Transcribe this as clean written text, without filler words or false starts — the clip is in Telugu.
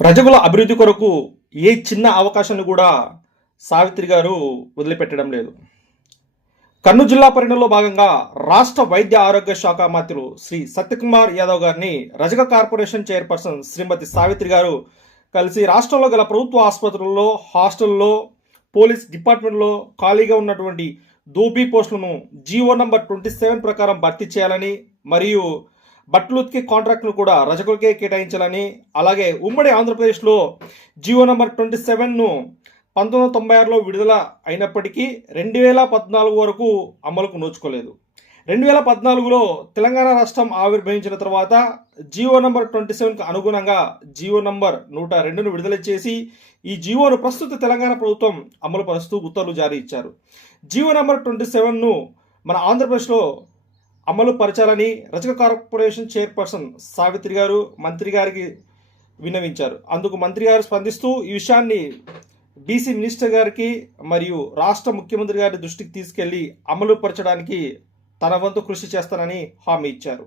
రజకుల అభివృద్ధి కొరకు ఏ చిన్న అవకాశాన్ని కూడా సావిత్రి గారు వదిలిపెట్టడం లేదు. కర్నూలు జిల్లా పర్యటనలో భాగంగా రాష్ట్ర వైద్య ఆరోగ్య శాఖ మంత్రులు శ్రీ సత్యకుమార్ యాదవ్ గారిని రజక కార్పొరేషన్ చైర్పర్సన్ శ్రీమతి సావిత్రి గారు కలిసి రాష్ట్రంలో గల ప్రభుత్వ ఆసుపత్రుల్లో, హాస్టల్లో, పోలీస్ డిపార్ట్మెంట్లో ఖాళీగా ఉన్నటువంటి దోబీ పోస్టులను జీవో నంబర్ 27 ప్రకారం భర్తీ చేయాలని, మరియు బట్టలు ఉతికే కాంట్రాక్టును కూడా రజకులకే కేటాయించాలని, అలాగే ఉమ్మడి ఆంధ్రప్రదేశ్లో జీవో నంబర్ 27ను 1996లో విడుదల అయినప్పటికీ 2014 వరకు అమలుకు నోచుకోలేదు. 2014లో తెలంగాణ రాష్ట్రం ఆవిర్భవించిన తర్వాత జీవో నంబర్ 27కు అనుగుణంగా జీవో నంబర్ 102ను విడుదల చేసి ఈ జీవోను ప్రస్తుత తెలంగాణ ప్రభుత్వం అమలు పరుస్తూ ఉత్తర్వులు జారీ ఇచ్చారు. జీవో నంబర్ 27ను మన ఆంధ్రప్రదేశ్లో అమలు పరచాలని రజక కార్పొరేషన్ చైర్పర్సన్ సావిత్రి గారు మంత్రి గారికి విన్నవించారు. అందుకు మంత్రి గారు స్పందిస్తూ ఈ విషయాన్ని బీసీ మినిస్టర్ గారికి మరియు రాష్ట్ర ముఖ్యమంత్రి గారి దృష్టికి తీసుకెళ్లి అమలు పరచడానికి తన వంతు కృషి చేస్తానని హామీ ఇచ్చారు.